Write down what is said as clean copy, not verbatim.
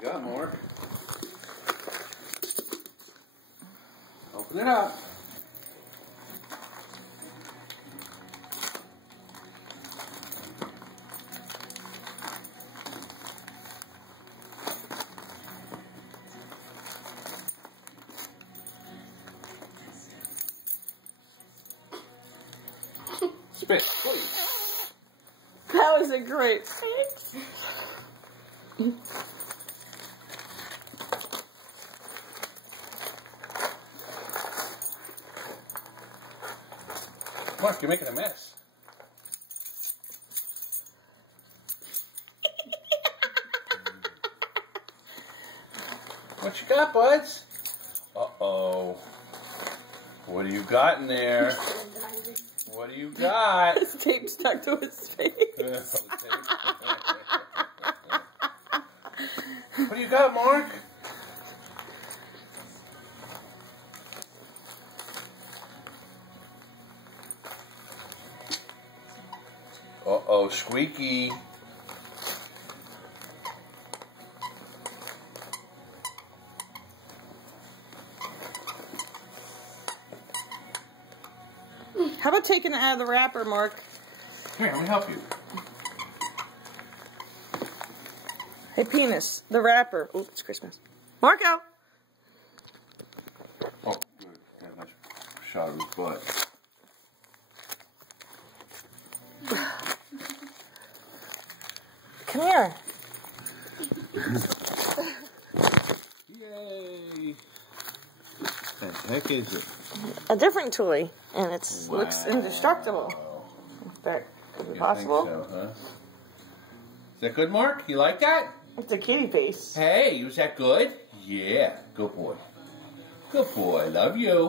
You got more. Open it up. Spit, please. That was a great. Mark, you're making a mess. What you got, buds? Uh-oh. What do you got in there? What do you got? His tape stuck to his face. What do you got, Mark? Uh-oh, squeaky. How about taking it out of the wrapper, Mark? Here, let me help you. Hey, penis, the wrapper. Oh, it's Christmas. Marco! Oh, good. Got a nice shot of his butt. Come here. Yay! What the heck is it? A different toy, and it looks Wow. indestructible. Is that possible? Think so, huh? Is that good, Mark? You like that? It's a kitty face. Hey, was that good? Yeah, good boy. Good boy, love you.